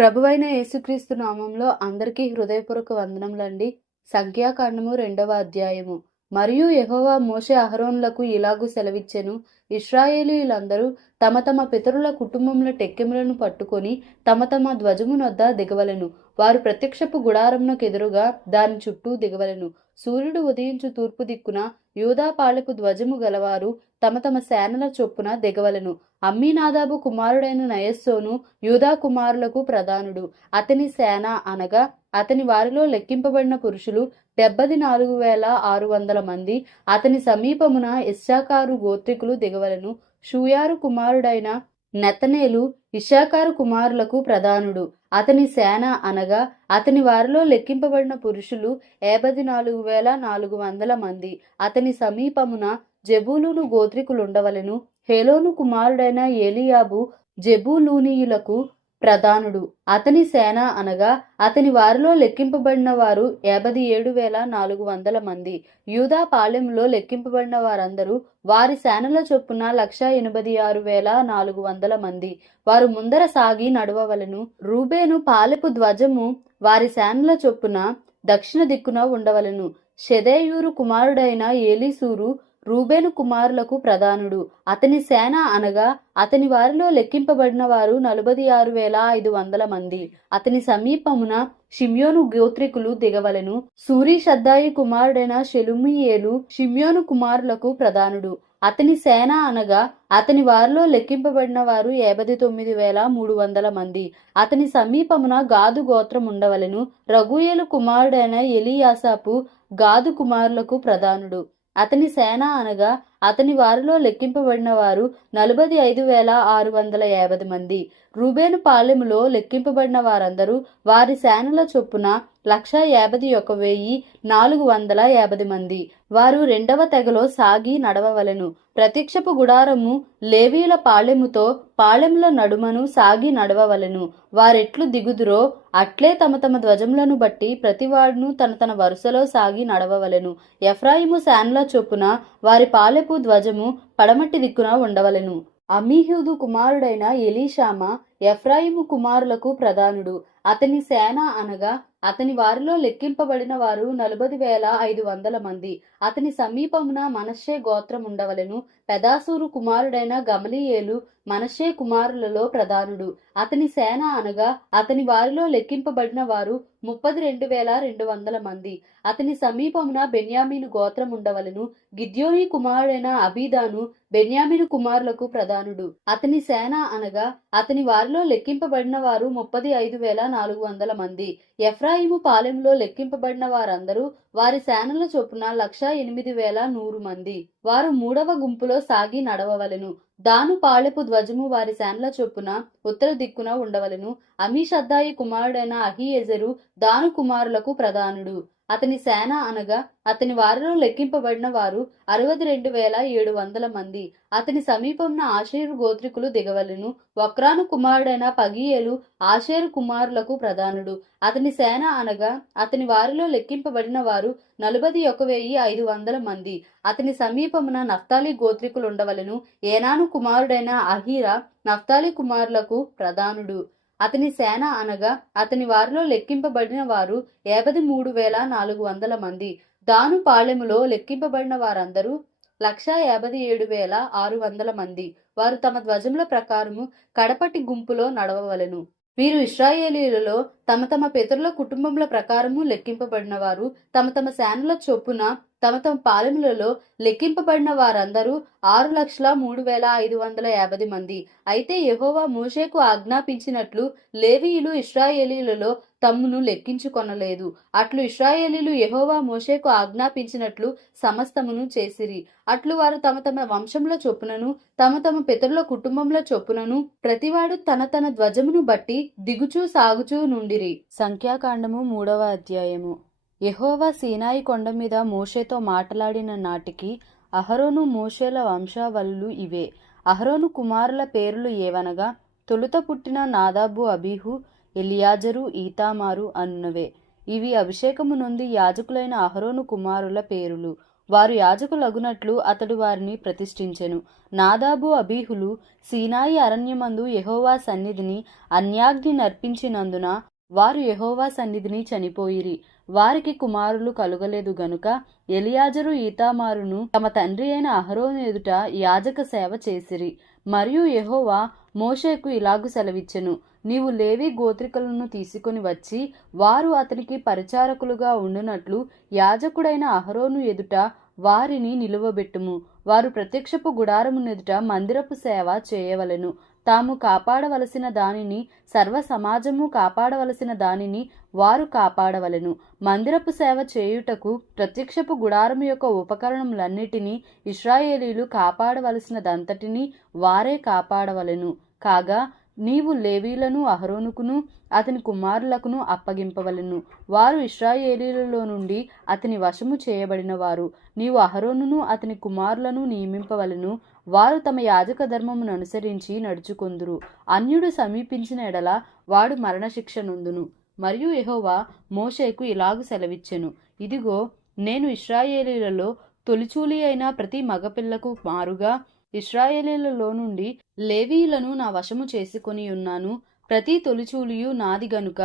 ప్రభువైన యేసుక్రీస్తు నామంలో అందరికీ హృదయపూర్వక వందనములండి. సంఖ్యాకాండము 2వ అధ్యాయము. మరియు యెహోవా మోషే అహరోనులకు ఇలాగు సెలవిచ్చెను, ఇశ్రాయేలీయులందరూ తమ తమ పితరుల కుటుంబముల టెక్కెములను పట్టుకొని తమ తమ ధ్వజమునొద్ద దిగవలెను. వారు ప్రత్యక్షపు గుడారమునకు ఎదురుగా దాని చుట్టూ దిగవలెను. సూర్యుడు ఉదయించు తూర్పు దిక్కున యూదా పాళెపు ధ్వజము గలవారు తమ తమ సేనల చొప్పున దిగవలెను. అమ్మీనాదాబు కుమారుడైన నయస్సోను యూదా కుమారులకు ప్రధానుడు. అతని సేన అనగా అతని వారిలో లెక్కింపబడిన పురుషులు 74,600 మంది. అతని సమీపమున ఇశ్శాఖారు గోత్రికులు దిగవలెను. షూయారు కుమారుడైన నెతనేలు ఇశ్శాఖారు కుమారులకు ప్రధానుడు. అతని సేన అనగా అతని వారిలో లెక్కింపబడిన పురుషులు 54,400 మంది. అతని సమీపమున జెబూలూను గోత్రికులుండవలెను. హేలోను కుమారుడైన ఏలీయాబు జెబూలూనీయులకు ప్రధానుడు. అతని సేన అనగా అతని వారిలో లెక్కింపబడిన వారు 57,400 మంది. యూదా పాళెంలో లెక్కింపబడిన వారందరూ వారి సేనల చొప్పున 186,400 మంది. వారు ముందర సాగి నడవవలెను. రూబేను పాళెపు ధ్వజము వారి సేనల చొప్పున దక్షిణ దిక్కున ఉండవలెను. షెదేయూరు కుమారుడైన ఏలీసూరు రూబేను కుమారులకు ప్రధానుడు. అతని సేన అనగా అతని వారిలో లెక్కింపబడిన వారు 46,500 మంది. అతని సమీపమున షిమ్యోను గోత్రికులు దిగవలెను. సూరీషద్దాయి కుమారుడైన షెలుమీయేలు షిమ్యోను కుమారులకు ప్రధానుడు. అతని సేన అనగా అతని వారిలో లెక్కింపబడిన వారు 59,300 మంది. అతని సమీపమున గాదు గోత్రం ఉండవలెను. రఘుయేలు కుమారుడైన ఎలీయాసాపు గాదు కుమారులకు ప్రధానుడు. అతని సేన అనగా అతని వారిలో లెక్కింపబడిన వారు 45,650 మంది. రూబేను పాళెములో లెక్కింపబడిన వారందరూ వారి సేనల చొప్పున 151,450 మంది. వారు 2వ తెగలో సాగి నడవవలెను. ప్రత్యక్షపు గుడారము లేవీల పాళెముతో పాళెముల నడుమను సాగి నడవవలెను. వారెట్లు దిగుదురో అట్లే తమ తమ ధ్వజములను బట్టి ప్రతివాడును తన తన వరుసలో సాగి నడవవలెను. ఎఫ్రాయిము సేనల చొప్పున వారి పాళెపు ధ్వజము పడమటి దిక్కున ఉండవలెను. అమీహూదు కుమారుడైన ఎలీషామా ఎఫ్రాయిము కుమారులకు ప్రధానుడు. అతని సేన అనగా అతని వారిలో లెక్కింపబడిన వారు 40,500 మంది. అతని సమీపమున మనష్షే గోత్రం ఉండవలెను. పెదాసూరు కుమారుడైన గమలీయేలు మనష్షే కుమారులలో ప్రధానుడు. అతని సేన అనగా అతని వారిలో లెక్కింపబడిన వారు 32,200 మంది. అతని సమీపమున బెన్యామీను గోత్రం ఉండవలెను. గిద్యోని కుమారుడైన అబీదాను బెన్యామీను కుమారులకు ప్రధానుడు. అతని సేన అనగా అతని వారిలో లెక్కింపబడిన వారు 35,400 మంది. ఎఫ్రాయిము పాలెంలో లెక్కింపబడిన వారందరూ వారి సేనల చొప్పున 108,100 మంది. వారు 3వ గుంపులో సాగి నడవవలెను. దాను పాళెపు ధ్వజము వారి సేనల చొప్పున ఉత్తర దిక్కున ఉండవలెను. అమీషద్దాయి కుమారుడైన అహీయెజెరు దాను కుమారులకు ప్రధానుడు. అతని సేన అనగా అతని వారిలో లెక్కింపబడిన వారు 62,700 మంది. అతని సమీపంన ఆషేరు గోత్రికులు దిగవలెను. వక్రాను కుమారుడైన పగీయేలు ఆషేరు కుమారులకు ప్రధానుడు. అతని సేన అనగా అతని వారిలో లెక్కింపబడిన వారు 41,500 మంది. అతని సమీపమున నఫ్తాలి గోత్రికులు ఉండవలెను. ఏనాను కుమారుడైన అహీరా నఫ్తాలి కుమారులకు ప్రధానుడు. అతని సేన అనగా అతని వారిలో లెక్కింపబడిన వారు 53,400 మంది. దాను పాళెములో లెక్కింపబడిన వారందరూ 157,600 మంది. వారు తమ ధ్వజముల ప్రకారము కడపటి గుంపులో నడవవలెను. వీరు ఇశ్రాయేలీయులలో తమ తమ పితరుల కుటుంబముల ప్రకారము లెక్కింపబడిన వారు. తమ తమ సేనల చొప్పున తమ తమ పాలెములలో లెక్కింపబడిన వారందరూ 6,03,550 మంది. అయితే యెహోవా మోషేకు ఆజ్ఞాపించినట్లు లేవీయులు ఇశ్రాయేలీయులలో తమ్మును లెక్కించుకొనలేదు. అట్లు ఇశ్రాయేలీయులు యెహోవా మోషేకు ఆజ్ఞాపించినట్లు సమస్తమును చేసిరి. అట్లు వారు తమ తమ వంశముల చొప్పునను తమ తమ పితరుల కుటుంబముల చొప్పునను ప్రతివాడు తన తన ధ్వజమును బట్టి దిగుచూ సాగుచూ నుండిరి. సంఖ్యాకాండము 3వ అధ్యాయము. యెహోవా సీనాయి కొండ మీద మోషేతో మాట్లాడిన నాటికి అహరోను మోషేల వంశావళులు ఇవే. అహరోను కుమారుల పేర్లు ఏవనగా తొలుత పుట్టిన నాదాబు అబీహు ఎలియాజరు ఈతామారు అన్నవే. ఇవి అభిషేకము నుండి యాజకులైన అహరోను కుమారుల పేరులు. వారు యాజకులగునట్లు అతడు వారిని ప్రతిష్ఠించెను. నాదాబు అబీహులు సీనాయి అరణ్యమందు యెహోవా సన్నిధిని అన్యాగ్ని నర్పించినందున వారు యెహోవా సన్నిధిని చనిపోయిరి. వారికి కుమారులు కలుగలేదు గనుక ఎలియాజరు ఈతామారును తమ తండ్రి అయిన అహరోను ఎదుట యాజక సేవ చేసిరి. మరియు యెహోవా మోషేకు ఇలాగు సెలవిచ్చెను, నీవు లేవి గోత్రికులను తీసుకొని వచ్చి వారు అతనికి పరిచారకులుగా ఉండునట్లు యాజకుడైన అహరోను ఎదుట వారిని నిలువబెట్టుము. వారు ప్రత్యక్షపు గుడారమునెదుట మందిరపు సేవ చేయవలెను. తాము కాపాడవలసిన దానిని సర్వ సమాజము కాపాడవలసిన దానిని వారు కాపాడవలెను. మందిరపు సేవ చేయుటకు ప్రత్యక్షపు గుడారము యొక్క ఉపకరణములన్నిటినీ ఇశ్రాయేలీలు కాపాడవలసినదంతటినీ వారే కాపాడవలెను. కాగా నీవు లేవీలను అహరోనుకును అతని కుమారులకును అప్పగింపవలెను. వారు ఇశ్రాయేలీలలో నుండి అతని వశము చేయబడిన వారు. నీవు అహరోనును అతని కుమారులను నియమింపవలెను. వారు తమ యాజక ధర్మమును అనుసరించి నడుచుకొందురు. అన్యుడు సమీపించిన ఎడల వాడు మరణశిక్ష నొందును. మరియు యెహోవా మోషేకు ఇలాగు సెలవిచ్చెను, ఇదిగో, నేను ఇశ్రాయేలీలలో తొలిచూలి అయిన ప్రతి మగపిల్లకు మారుగా ఇశ్రాయేలీలలో నుండి లేవీయులను నా వశము చేసుకొని ఉన్నాను. ప్రతి తొలిచూలియు నాది గనుక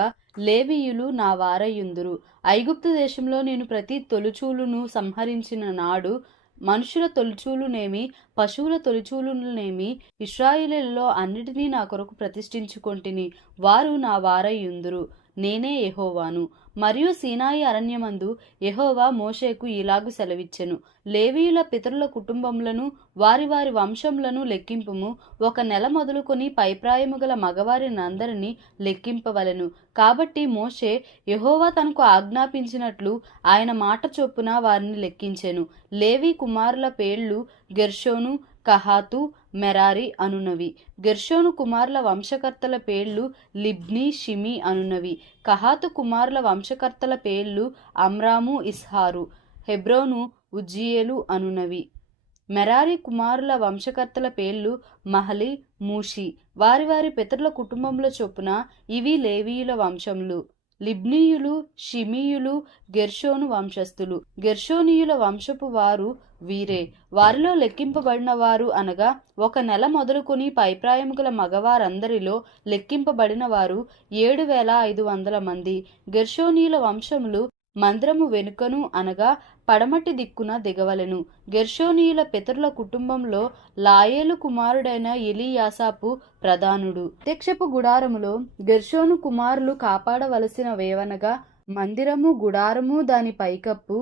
లేవీయులు నా వారయ్యుందురు. ఐగుప్తు దేశంలో నేను ప్రతి తొలిచూలును సంహరించిన నాడు మనుషుల తొలిచూలునేమి పశువుల తొలిచూలునేమి ఇశ్రాయేలీలలో అన్నిటినీ నా కొరకు ప్రతిష్ఠించుకొంటిని. వారు నా వారయ్యుందురు. నేనే యెహోవాను. మరియు సీనాయి అరణ్యమందు యెహోవా మోషేకు ఇలాగు సెలవిచ్చెను, లేవీయుల పితరుల కుటుంబములను వారి వారి వంశములను లెక్కింపుము. 1 నెల మొదలుకొని పైప్రాయము గల మగవారినందరినీ లెక్కింపవలెను. కాబట్టి మోషే యెహోవా తనకు ఆజ్ఞాపించినట్లు ఆయన మాట చొప్పున వారిని లెక్కించెను. లేవి కుమారుల పేర్లు గెర్షోను, కహాతు, మెరారి అనునవి. గెర్షోను కుమారుల వంశకర్తల పేర్లు లిబ్ని, షిమి అనునవి. కహాతు కుమారుల వంశకర్తల పేర్లు అమ్రాము, ఇస్హారు, హెబ్రోను, ఉజ్జీయేలు అనునవి. మెరారి కుమారుల వంశకర్తల పేర్లు మహలి, మూషి. వారి వారి పితరుల కుటుంబముల చొప్పున ఇవి లేవీయుల వంశములు. లిబ్నీయులు, షిమీయులు గెర్షోను వంశస్థులు. గెర్షోనీయుల వంశపు వారు వీరే. వారిలో లెక్కింపబడిన వారు అనగా 1 నెల మొదలుకొని పైప్రాయము గల మగవారందరిలో లెక్కింపబడిన వారు 7,500 మంది. గెర్షోనీయుల వంశములు మందిరము వెనుకను అనగా పడమటి దిక్కున దిగవలెను. గెర్షోనీయుల పితరుల కుటుంబంలో లాయేలు కుమారుడైన ఎలీయాసాపు ప్రధానుడు. ప్రత్యక్షపు గుడారములో గెర్షోను కుమారులు కాపాడవలసినవేవనగా మందిరము, గుడారము, దాని పైకప్పు,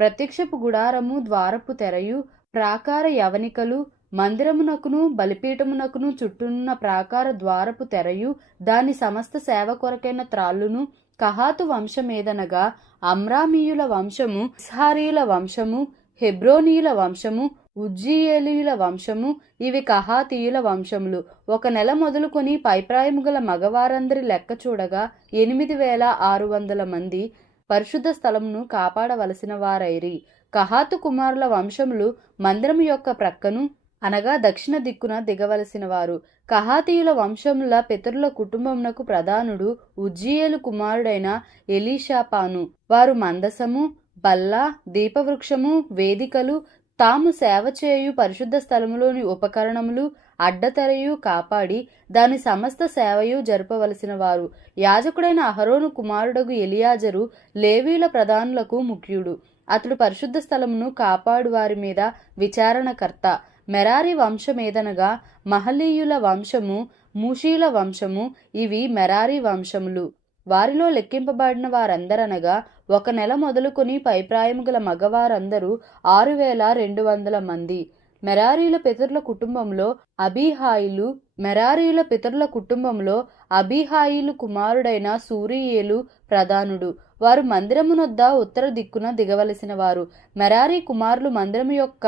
ప్రత్యక్షపు గుడారము ద్వారపు తెరయు, ప్రాకార యవనికలు, మందిరమునకును బలిపీఠమునకును చుట్టూనున్న ప్రాకార ద్వారపు తెరయు, దాని సమస్త సేవ కొరకైన త్రాళ్ళును. కహాతు వంశమేదనగా అమ్రామీయుల వంశము, ఇస్హారీయుల వంశము, హెబ్రోనీయుల వంశము, ఉజ్జీయేలీయుల వంశము. ఇవి కహాతీయుల వంశములు. 1 నెల మొదలుకొని పైప్రాయము గల మగవారందరి లెక్క చూడగా 8,600 మంది పరిశుద్ధ స్థలమును కాపాడవలసిన వారైరి. కహాతు కుమారుల వంశములు మందిరము యొక్క ప్రక్కను అనగా దక్షిణ దిక్కున దిగవలసిన వారు. కహాతీయుల వంశముల పితరుల కుటుంబమునకు ప్రధానుడు ఉజ్జీయేలు కుమారుడైన ఎలీషాపాను. వారు మందసము, బల్ల, దీపవృక్షము, వేదికలు, తాము సేవ చేయు పరిశుద్ధ స్థలములోని ఉపకరణములు, అడ్డతెరయు కాపాడి దాని సమస్త సేవయు జరపవలసిన వారు. యాజకుడైన అహరోను కుమారుడగు ఎలియాజరు లేవీయుల ప్రధానులకు ముఖ్యుడు. అతడు పరిశుద్ధ స్థలమును కాపాడు వారి మీద విచారణకర్త. మెరారి వంశమేదనగా మహలీయుల వంశము, మూషీల వంశము. ఇవి మెరారి వంశములు. వారిలో లెక్కింపబడిన వారందరనగా 1 నెల మొదలుకొని పైప్రాయము గల మగవారందరూ 6,200 మంది. మెరారీల పితరుల కుటుంబంలో అబీహాయిలు. మెరారీల పితరుల కుటుంబంలో అబీహాయిలు కుమారుడైన సూరీయేలు ప్రధానుడు. వారు మందిరమునొద్ద ఉత్తర దిక్కున దిగవలసిన వారు. మెరారీ కుమారులు మందిరము యొక్క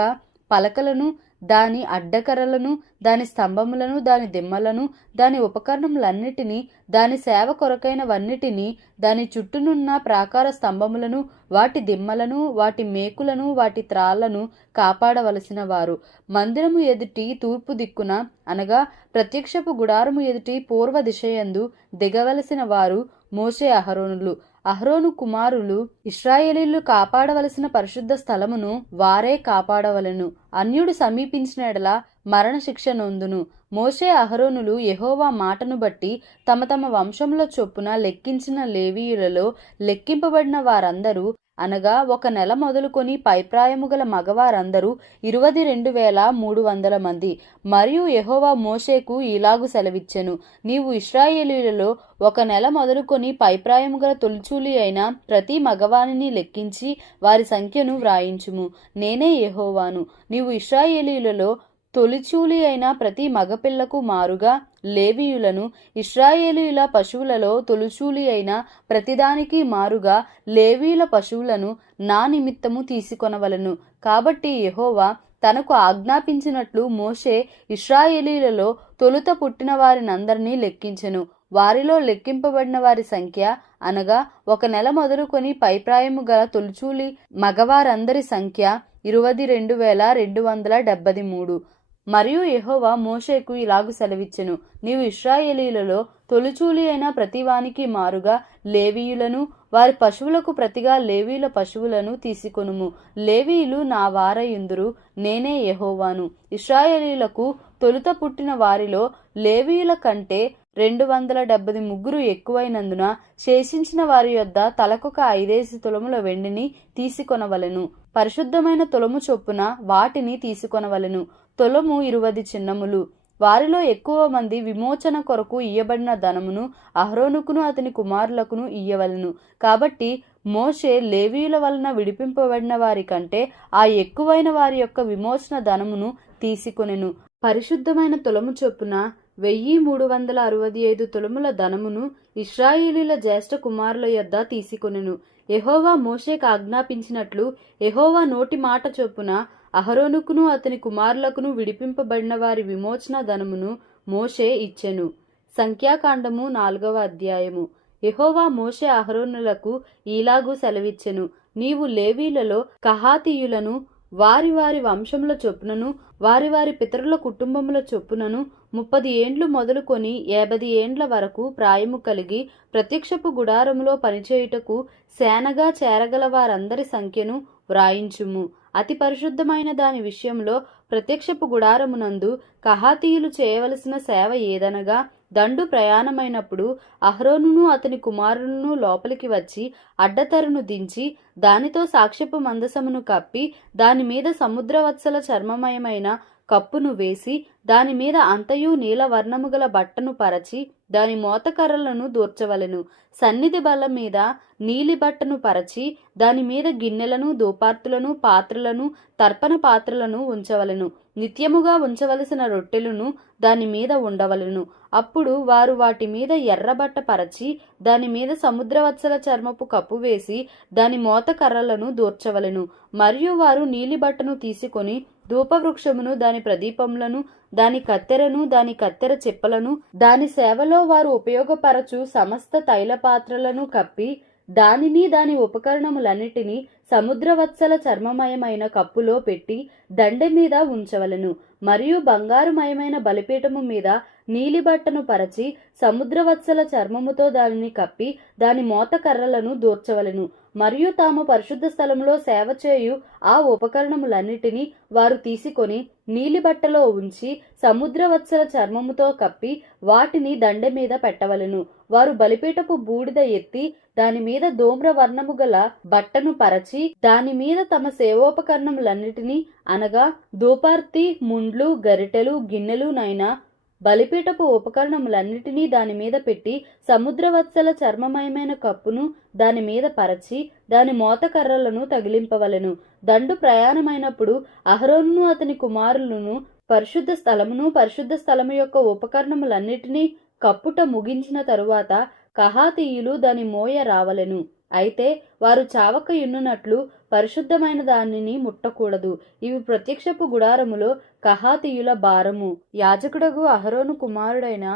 పలకలను, దాని అడ్డకర్రలను, దాని స్తంభములను, దాని దిమ్మలను, దాని ఉపకరణములన్నిటినీ, దాని సేవ కొరకైనవన్నిటినీ, దాని చుట్టూనున్న ప్రాకార స్తంభములను, వాటి దిమ్మలను, వాటి మేకులను, వాటి త్రాళ్లను కాపాడవలసిన వారు. మందిరము ఎదుటి తూర్పు దిక్కున అనగా ప్రత్యక్షపు గుడారము ఎదుటి పూర్వ దిశయందు దిగవలసిన వారు మోషే అహరోనులు. అహరోను కుమారులు ఇశ్రాయేలీలు కాపాడవలసిన పరిశుద్ధ స్థలమును వారే కాపాడవలెను. అన్యుడు సమీపించిన ఎడల మరణశిక్ష నొందును. మోషే అహరోనులు యెహోవా మాటను బట్టి తమ తమ వంశముల చొప్పున లెక్కించిన లేవీయులలో లెక్కింపబడిన వారందరూ అనగా 1 నెల మొదలుకొని పైప్రాయము గల మగవారందరూ 22,300 మంది. మరియు యెహోవా మోషేకు ఇలాగు సెలవిచ్చెను, నీవు ఇశ్రాయేలీయులలో 1 నెల మొదలుకొని పైప్రాయము గల తొలిచూలి అయిన ప్రతి మగవానిని లెక్కించి వారి సంఖ్యను వ్రాయించుము. నేనే యెహోవాను. నీవు ఇశ్రాయేలీయులలో తొలిచూలి అయిన ప్రతి మగపిల్లకు మారుగా లేవీయులను, ఇశ్రాయేలీయుల పశువులలో తొలిచూలి అయిన ప్రతిదానికి మారుగా లేవీయుల పశువులను నా నిమిత్తము తీసుకొనవలెను. కాబట్టి యెహోవా తనకు ఆజ్ఞాపించినట్లు మోషే ఇశ్రాయేలీయులలో తొలుత పుట్టిన వారినందరినీ లెక్కించెను. వారిలో లెక్కింపబడిన వారి సంఖ్య అనగా 1 నెల మొదలుకొని పైప్రాయము గల తొలిచూలి మగవారందరి సంఖ్య 22,273. మరియు యెహోవా మోషేకు ఇలాగు సెలవిచ్చెను, నీవు ఇశ్రాయేలీయులలో తొలిచూలి అయిన ప్రతివానికి మారుగా లేవీయులను, వారి పశువులకు ప్రతిగా లేవీయుల పశువులను తీసుకొనుము. లేవీయులు నా వారయుందురు, నేనే యెహోవాను. ఇశ్రాయేలీయులకు తొలుత పుట్టిన వారిలో లేవీయుల కంటే 273 ఎక్కువైనందున శేషించిన వారి యొద్ద తలకొక 5 తులముల వెండిని తీసుకొనవలెను. పరిశుద్ధమైన తులము చొప్పున వాటిని తీసుకొనవలెను. తులము 20 చిన్నములు. వారిలో ఎక్కువ మంది విమోచన కొరకు ఇయ్యబడిన ధనమును అహరోనుకును అతని కుమారులకును ఇయ్యవలెను. కాబట్టి మోషే లేవీయుల వలన విడిపింపబడిన వారి కంటే ఆ ఎక్కువైన వారి యొక్క విమోచన ధనమును తీసుకొనెను. పరిశుద్ధమైన తులము చొప్పున 1,365 తులముల ధనమును ఇశ్రాయేలీయుల జ్యేష్ఠ కుమారుల యొద్ద తీసుకొనెను. యెహోవా మోషేకు ఆజ్ఞాపించినట్లు యెహోవా నోటి మాట చొప్పున అహరోనుకును అతని కుమారులకును విడిపింపబడిన వారి విమోచన ధనమును మోషే ఇచ్చెను. సంఖ్యాకాండము 4వ అధ్యాయము. యెహోవా మోషే అహరోనులకు ఈలాగు సెలవిచ్చెను, నీవు లేవీయులలో కహాతీయులను వారి వారి వంశముల చొప్పునను వారి వారి పితరుల కుటుంబముల చొప్పునను 30 ఏండ్లు మొదలుకొని 50 ఏండ్ల వరకు ప్రాయము కలిగి ప్రత్యక్షపు గుడారములో పనిచేయుటకు సేనగా చేరగల వారందరి సంఖ్యను వ్రాయించుము. అతి పరిశుద్ధమైన దాని విషయంలో ప్రత్యక్షపు గుడారమునందు కహాతీయులు చేయవలసిన సేవ ఏదనగా, దండు ప్రయాణమైనప్పుడు అహరోనును అతని కుమారులను లోపలికి వచ్చి అడ్డతెరను దించి దానితో సాక్ష్యపు మందసమును కప్పి దాని మీద సముద్రవత్సల చర్మమయమైన కప్పును వేసి దాని మీద అంతయు నీలవర్ణము గల బట్టను పరచి దాని మోతకర్రలను దూర్చవలెను. సన్నిధి బల్ల మీద నీలి బట్టను పరచి దాని మీద గిన్నెలను, దోపార్తులను, పాత్రలను, తర్పణ పాత్రలను ఉంచవలెను. నిత్యముగా ఉంచవలసిన రొట్టెలను దాని మీద ఉండవలెను. అప్పుడు వారు వాటి మీద ఎర్రబట్ట పరచి దాని మీద సముద్రవత్సల చర్మపు కప్పు వేసి దాని మోతకర్రలను దూర్చవలెను. మరియు వారు నీలి బట్టను తీసుకొని ధూపవృక్షమును, దాని ప్రదీపములను, దాని కత్తెరను, దాని కత్తెర చిప్పలను, దాని సేవలో వారు ఉపయోగపరచు సమస్త తైల పాత్రలను కప్పి దానిని దాని ఉపకరణములన్నిటినీ సముద్రవత్సల చర్మమయమైన కప్పులో పెట్టి దండె మీద ఉంచవలెను. మరియు బంగారుమయమైన బలిపీఠము మీద నీలి బట్టను పరచి సముద్రవత్సల చర్మముతో దానిని కప్పి దాని మోతకర్రలను దూర్చవలెను. మరియు తాము పరిశుద్ధ స్థలములో సేవ చేయు ఆ ఉపకరణములన్నిటినీ వారు తీసుకొని నీలి బట్టలో ఉంచి సముద్రవత్సల చర్మముతో కప్పి వాటిని దండె మీద పెట్టవలెను. వారు బలిపీఠపు బూడిద ఎత్తి దాని మీద ధూమ్ర వర్ణము గల బట్టను పరచి దాని మీద తమ సేవోపకరణములన్నిటినీ అనగా ధూపార్తి, ముండ్లు, గరిటెలు, గిన్నెలు నైనా బలిపీఠపు ఉపకరణములన్నిటినీ దాని మీద పెట్టి సముద్రవత్సల చర్మమయమైన కప్పును దాని మీద పరచి దాని మోతకర్రలను తగిలింపవలెను. దండు ప్రయాణమైనప్పుడు అహరోనును అతని కుమారులను పరిశుద్ధ స్థలమును పరిశుద్ధ స్థలము యొక్క ఉపకరణములన్నిటినీ కప్పుట ముగించిన తరువాత కహాతీయులు దాని మోయ రావలెను. అయితే వారు చావకయున్నట్లు పరిశుద్ధమైన దానిని ముట్టకూడదు. ఇవి ప్రత్యక్షపు గుడారములో కహాతీయుల భారము. యాజకుడగు అహరోను కుమారుడైన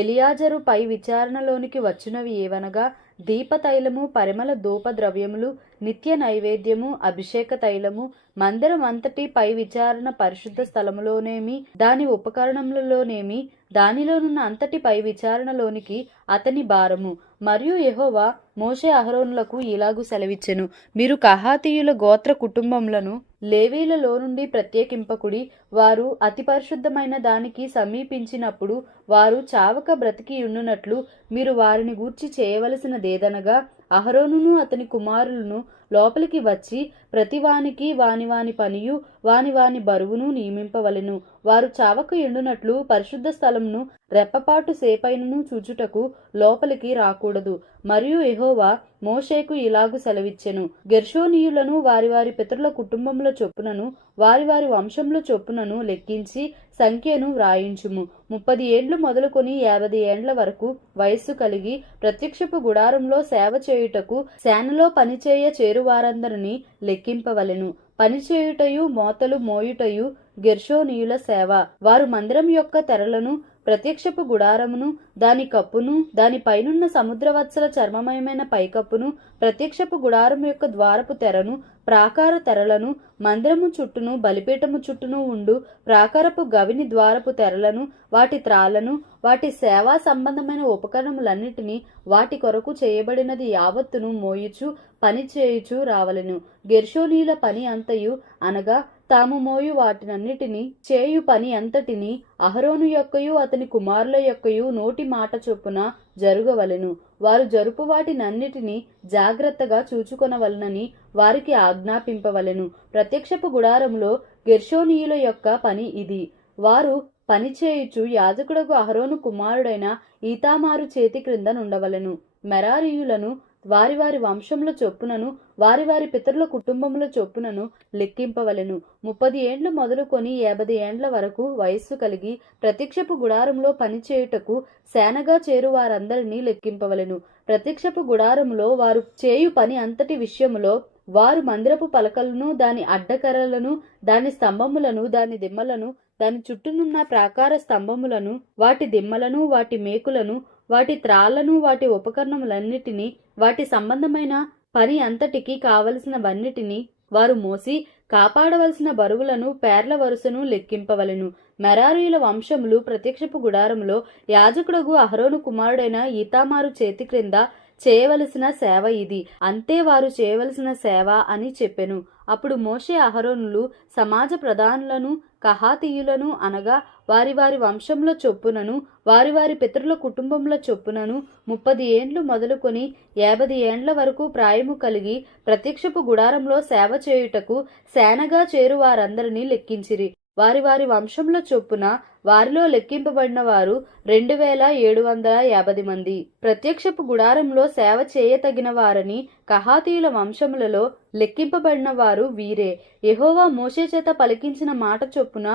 ఎలియాజరు పై విచారణలోనికి వచ్చినవి ఏవనగా, దీపతైలము, పరిమళ ధూప ద్రవ్యములు, నిత్య నైవేద్యము, అభిషేక తైలము, మందిరం అంతటి పై విచారణ పరిశుద్ధ స్థలములోనేమి దాని ఉపకరణములలోనేమి దానిలోనున్న అంతటి పై విచారణలోనికి అతని భారము. మరియు యెహోవా మోషే అహరోనులకు ఇలాగు సెలవిచ్చెను, మీరు కహాతీయుల గోత్ర కుటుంబములను లేవీలలో నుండి ప్రత్యేకింపకుడి. వారు అతి పరిశుద్ధమైన దానికి సమీపించినప్పుడు వారు చావక బ్రతికి ఉండునట్లు మీరు వారిని గూర్చి చేయవలసినదేదనగా, అహరోనును అతని కుమారులను లోపలికి వచ్చి ప్రతివానికి వాని వాని పనియు వాని వాని బరువును నియమింపవలెను. వారు చావక ఎండునట్లు పరిశుద్ధ స్థలమును రెప్పపాటు సేపైనను చూచుటకు లోపలికి రాకూడదు. మరియు యెహోవా మోషేకు ఇలాగు సెలవిచ్చెను, గెర్షోనీయులను వారి వారి పితరుల కుటుంబముల చొప్పునను వారి వారి వంశముల చొప్పునను లెక్కించి సంఖ్యను వ్రాయించుము. 30 ఏండ్లు మొదలుకొని 50 ఏండ్ల వరకు వయస్సు కలిగి ప్రత్యక్షపు గుడారంలో సేవ చేయుటకు సేనలో పనిచేయ చేరువారందరినీ లెక్కింపవలెను. పనిచేయుటయు మోతలు మోయుటయు గెర్షోనీయుల సేవ. వారు మందిరం యొక్క తెరలను, ప్రత్యక్షపు గుడారమును, దాని కప్పును, దాని పైనున్న సముద్రవత్సల చర్మమయమైన పైకప్పును, ప్రత్యక్షపు గుడారము యొక్క ద్వారపు తెరను, ప్రాకార తెరలను, మందిరము చుట్టూను బలిపీఠము చుట్టూను ఉండు ప్రాకారపు గవిని ద్వారపు తెరలను, వాటి త్రాళ్లను, వాటి సేవా సంబంధమైన ఉపకరణములన్నిటినీ వాటి కొరకు చేయబడినది యావత్తును మోయుచు పని చేయుచు రావలెను. గెర్షోనీయుల పని అంతయు అనగా తాము మోయు వాటినన్నిటినీ చేయు పని అంతటిని అహరోను యొక్కయు అతని కుమారుల యొక్కయు నోటి మాట చొప్పున జరుగవలెను. వారు జరుపు వాటినన్నిటినీ జాగ్రత్తగా చూచుకొనవలనని వారికి ఆజ్ఞాపింపవలెను. ప్రత్యక్షపు గుడారములో గెర్షోనీయుల యొక్క పని ఇది. వారు పని చేయుచు యాజకుడకు అహరోను కుమారుడైన ఈతామారు చేతి క్రింద నుండవలెను. మెరారీయులను వారి వారి వంశముల చొప్పునను వారి వారి పితరుల కుటుంబముల చొప్పునను లెక్కింపవలెను. 30 ఏండ్లు మొదలుకొని 50 ఏండ్ల వరకు వయస్సు కలిగి ప్రత్యక్షపు గుడారంలో పనిచేయుటకు సేనగా చేరు వారందరినీ లెక్కింపవలెను. ప్రత్యక్షపు గుడారములో వారు చేయు పని అంతటి విషయములో వారు మందిరపు పలకలను, దాని అడ్డకర్రలను, దాని స్తంభములను, దాని దిమ్మలను, దాని చుట్టూనున్న ప్రాకార స్తంభములను, వాటి దిమ్మలను, వాటి మేకులను, వాటి త్రాళ్లను, వాటి ఉపకరణములన్నిటినీ, వాటి సంబంధమైన పని అంతటికి కావలసినవన్నిటినీ వారు మోసి కాపాడవలసిన బరువులను పేర్ల వరుసను లెక్కింపవలెను. మెరారీయుల వంశములు ప్రత్యక్షపు గుడారములో యాజకుడగు అహరోను కుమారుడైన ఈతామారు చేతి క్రింద చేయవలసిన సేవ ఇది. అంతే వారు చేయవలసిన సేవ అని చెప్పెను. అప్పుడు మోషే అహరోనులు సమాజ ప్రధానులను కహాతీయులను అనగా వారి వారి వంశముల చొప్పునను వారి వారి పితరుల కుటుంబముల చొప్పునను 30 ఏండ్లు మొదలుకొని 50 ఏండ్ల వరకు ప్రాయము కలిగి ప్రత్యక్షపు గుడారంలో సేవ చేయుటకు సేనగా చేరు వారందరినీ లెక్కించిరి. వారి వారి వంశముల చొప్పున వారిలో లెక్కింపబడిన వారు 2750 మంది. ప్రత్యక్షపు గుడారంలో సేవ చేయతగిన వారని కహాతీయుల వంశములలో లెక్కింపబడిన వారు వీరే. యెహోవా మోషే చేత పలికించిన మాట చొప్పున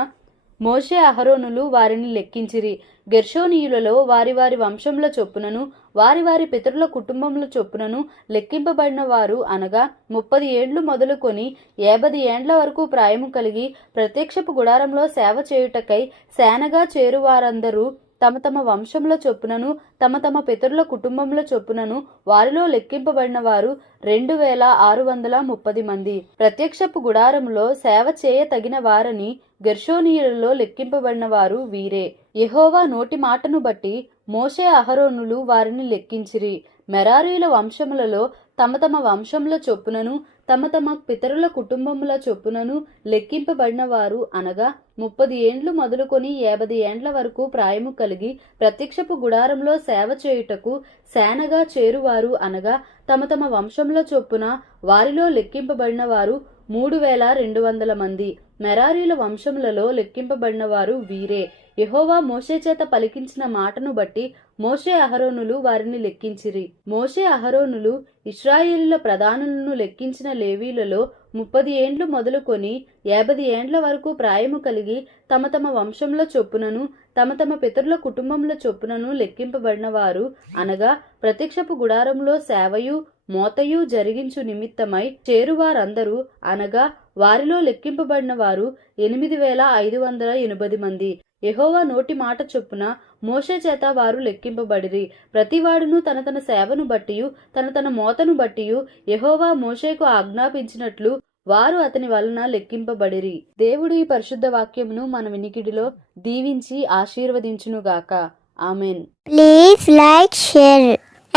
మోషే అహరోనులు వారిని లెక్కించిరి. గెర్షోనీయులలో వారి వారి వంశముల చొప్పునను వారి వారి పితరుల కుటుంబముల చొప్పునను లెక్కింపబడిన వారు అనగా 30 ఏండ్లు మొదలుకొని 50 ఏండ్ల వరకు ప్రాయము కలిగి ప్రత్యక్షపు గుడారంలో సేవ చేయుటకై సేనగా చేరువారందరూ తమ తమ వంశముల చొప్పునను తమ తమ పితరుల కుటుంబముల చొప్పునను వారిలో లెక్కింపబడిన వారు 2630 మంది. ప్రత్యక్షపు గుడారములో సేవ చేయ తగిన వారని గెర్షోనీయులలో లెక్కింపబడిన వారు వీరే. యెహోవా నోటి మాటను బట్టి మోషే అహరోనులు వారిని లెక్కించిరి. మెరారీయుల వంశములలో తమ తమ వంశముల చొప్పునను తమ తమ పితరుల కుటుంబముల చొప్పునను లెక్కింపబడిన వారు అనగా 30 ఏండ్లు మొదలుకొని 50 ఏండ్ల వరకు ప్రాయము కలిగి ప్రత్యక్షపు గుడారంలో సేవ చేయుటకు సేనగా చేరువారు అనగా తమ తమ వంశముల చొప్పున వారిలో లెక్కింపబడిన వారు 3200 మంది. మెరారీయుల వంశములలో లెక్కింపబడిన వారు వీరే. యెహోవా మోషే చేత పలికించిన మాటను బట్టి మోషే అహరోనులు వారిని లెక్కించిరి. మోషే అహరోనులు ఇశ్రాయేలీయుల ప్రధానులను లెక్కించిన లేవీలలో 30 ఏండ్లు మొదలుకొని 50 ఏండ్ల వరకు ప్రాయము కలిగి తమ తమ వంశముల చొప్పునను తమ తమ పితరుల కుటుంబముల చొప్పునను లెక్కింపబడిన వారు అనగా ప్రత్యక్షపు గుడారంలో సేవయు మోతయు జరిగించు నిమిత్తమై చేరువారందరూ అనగా వారిలో లెక్కింపబడిన వారు 8580 మంది. యెహోవా నోటి మాట చొప్పున మోషే చేత వారు లెక్కింపబడిరి. ప్రతివాడును తన తన సేవను బట్టియు తన తన మోతను బట్టియు యెహోవా మోషేకు ఆజ్ఞాపించినట్లు వారు అతని వలన లెక్కింపబడిరి. దేవుడు ఈ పరిశుద్ధ వాక్యమును మన వినికిడిలో దీవించి ఆశీర్వదించునుగాక. Amen. Please like, share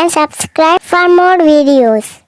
and subscribe for more videos.